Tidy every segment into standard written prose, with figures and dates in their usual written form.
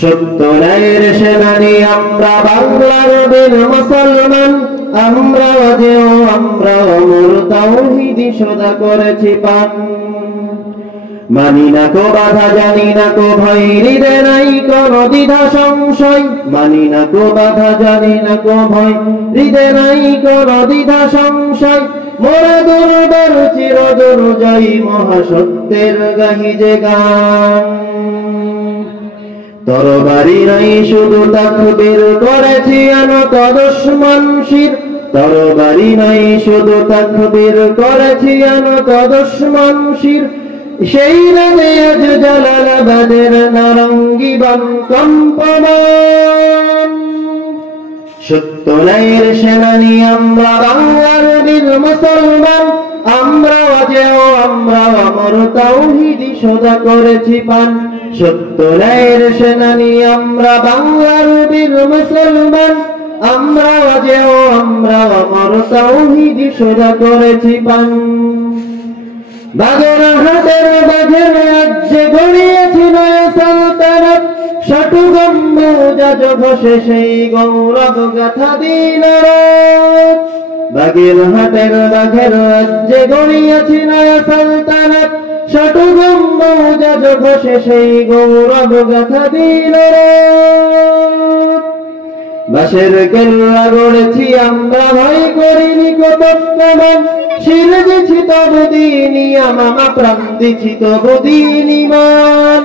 সত্যের সেনানি আমরা বাংলার বীর মুসলমান, আমরা যেও আমরা অমর তাওহীদি সদা করেছি পান। মানি না কো বাধা, জানি না কো ভয়, হৃদয়ে নাই কোনো দ্বিধা সংশয়। মানি না কো বাধা, জানি না কো ভয়, হৃদয়ে নাই কোনো দ্বিধা সংশয়। মোরা দুর্বার চির দুর্জয়ী মহাসত্যের গাহি যে গান। তরবারি নাই শুধু তাকবীর করেছি আনত দুশমন শির। তরবারি নাই শুধু তাকবীর করেছি আনত দুশমন শির। সেই রাতে আজ জালালাবাদের নারঙ্গী বান কম্পমান। সত্যের সেনানি আমরা বাংলার বীর মুসলমান, আমরা যেও আমরা অমর তাওহীদি সদা করেছি পান। সত্যের সেনানি আমরা বাংলার বীর মুসলমান, আমরা যেও আমরা অমর তাওহীদি সদা করেছি পান। বাগেরহাটের বাঘের রাজ্যে গড়িয়েছি নয়া সালতানাত, ষাটু গম্বুজ আজ ঘষে সেই গৌরব গাথা দিন রাত। বাগেরহাটের বাঘের রাজ্যে গড়িয়েছি নয়া সালতানাত, ষাটু গম্বুজ আজ ঘষে সেই গৌরব গাথা দিন রাত। বাঁশের কেল্লা গড়েছি আমরা, ভয় করিনি কতক প্রমাণ। শির দিছি তবু দিনি আমামা, প্রাণ দিছি তবু দিনি মান।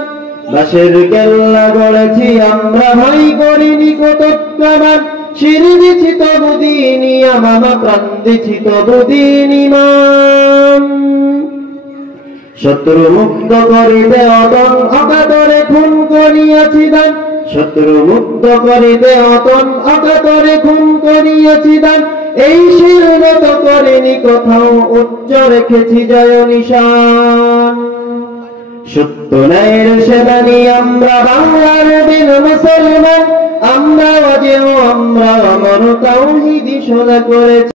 বাঁশের কেল্লা গড়েছি আমরা, ভয় করিনি কতক প্রমাণ। শির দিছি তবু দিনি আমামা, প্রাণ দিছি তবু দিনি মান। শত্রু মুক্ত করিতে অতন অকাতরে খুন করিয়াছি দান। শত্রু মুক্ত করিতে অতন অকাতরে খুন করিয়াছি দান। এই শির নত করিনি কোথাও, উচ্চ রেখেছি জয় নিশান। সত্যের সেনানি আমরা বাংলার বীর মুসলমান, আমরা যেও আমরা অমর তাওহীদি সদা করেছি।